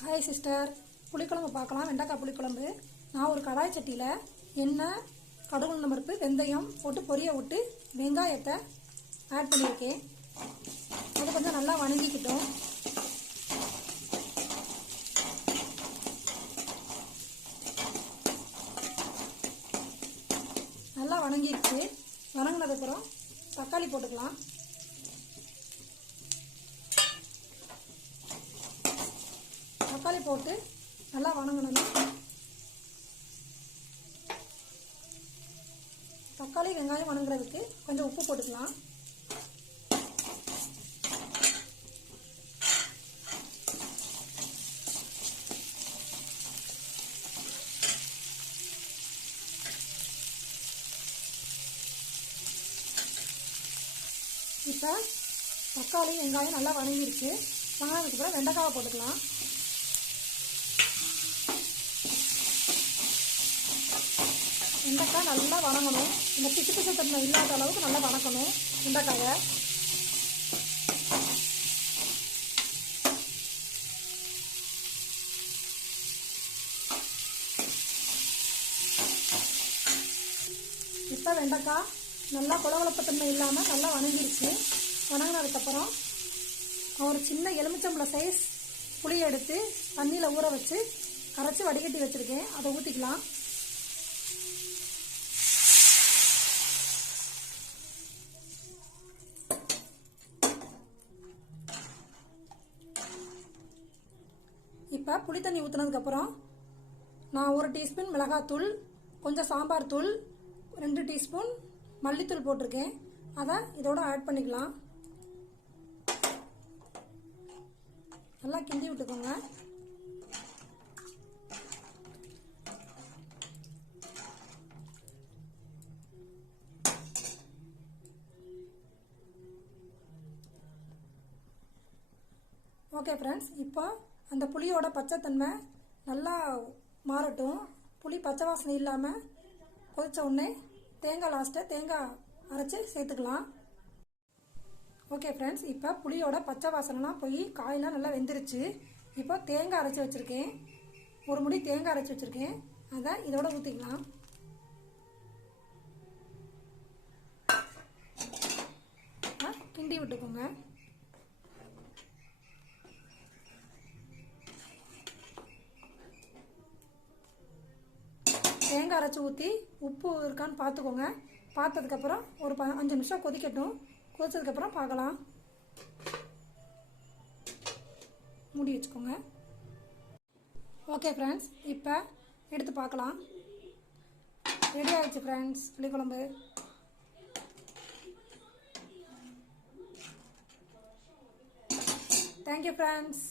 Hi sister புளிக்குழம்பு பார்க்கலாம். வெண்டைக்காய் புளிக்குழம்பு. நான் ஒரு கடாய் சட்டியில் எண்ணெய் கடுகு பருப்பு வெந்தயம் போட்டு பொரிய விட்டு வெங்காயத்தை ஆட் பண்ணியிருக்கேன். அது கொஞ்சம் நல்லா வணங்கிக்கிட்டோம். நல்லா வணங்கிடுச்சு வணங்கினதுக்கப்புறம் தக்காளி போட்டுக்கலாம். தக்காளி போட்டு நல்லா வணங்கணும். தக்காளி வெங்காயம் வணங்குறதுக்கு கொஞ்சம் உப்பு போட்டுக்கலாம். இப்போ தக்காளி வெங்காயம் நல்லா வணங்கிருச்சு. வணங்கினதுக்கு அப்புறம் வெண்டைக்காவை போட்டுக்கலாம். வெண்டைக்காய் நல்லா வணங்கணும். இந்த பிசு பிசு தன்மை இல்லாத அளவுக்கு நல்லா வணக்கணும். வெண்டைக்காயை. இப்போ வெண்டைக்காய் நல்லா குளவளப்பத்தன்மை இல்லாமல் நல்லா வணங்கிருச்சு. வணங்கினதுக்கப்புறம் ஒரு சின்ன எலுமிச்சம்பளை சைஸ் புளி எடுத்து தண்ணியில் ஊற வச்சு கரைச்சி வடிகட்டி வச்சுருக்கேன். அதை ஊற்றிக்கலாம் இப்போ புளி தண்ணி ஊற்றினதுக்கப்புறம் நான் ஒரு டீஸ்பூன் மிளகாத்தூள் கொஞ்சம் சாம்பார் தூள் ரெண்டு டீஸ்பூன் மல்லித்தூள் போட்டிருக்கேன். அதை இதோட ஆட் பண்ணிக்கலாம். நல்லா கிண்டி விட்டுக்கோங்க. ஓகே ஃப்ரெண்ட்ஸ் இப்போ அந்த புளியோட பச்சைத்தன்மை நல்லா மாறட்டும். புளி பச்சை வாசனை இல்லாமல் கொதித்த உடனே தேங்காய் லாஸ்ட்டை தேங்காய் அரைச்சி சேர்த்துக்கலாம். ஓகே ஃப்ரெண்ட்ஸ் இப்போ புளியோட பச்சை வாசனைலாம் போய் காயெலாம் நல்லா வெந்துருச்சு. இப்போ தேங்காய் அரைச்சி வச்சுருக்கேன். ஒரு முடி தேங்காய் அரைச்சி வச்சுருக்கேன். அதை இதோட ஊற்றிக்கலாம் கிண்டி விட்டுக்கோங்க. தேங்காய் அரைச்சி ஊற்றி உப்பு இருக்கான்னு பார்த்துக்கோங்க. பார்த்ததுக்கப்புறம் ஒரு ப அஞ்சு நிமிஷம் கொதிக்கட்டும். கொதிச்சதுக்கப்புறம் பார்க்கலாம். மூடி வச்சுக்கோங்க. ஓகே ஃப்ரெண்ட்ஸ் இப்போ எடுத்து பார்க்கலாம். ரெடி ஆகிடுச்சு ஃப்ரெண்ட்ஸ் புளிக்குழம்பு தேங்க்யூ ஃப்ரெண்ட்ஸ்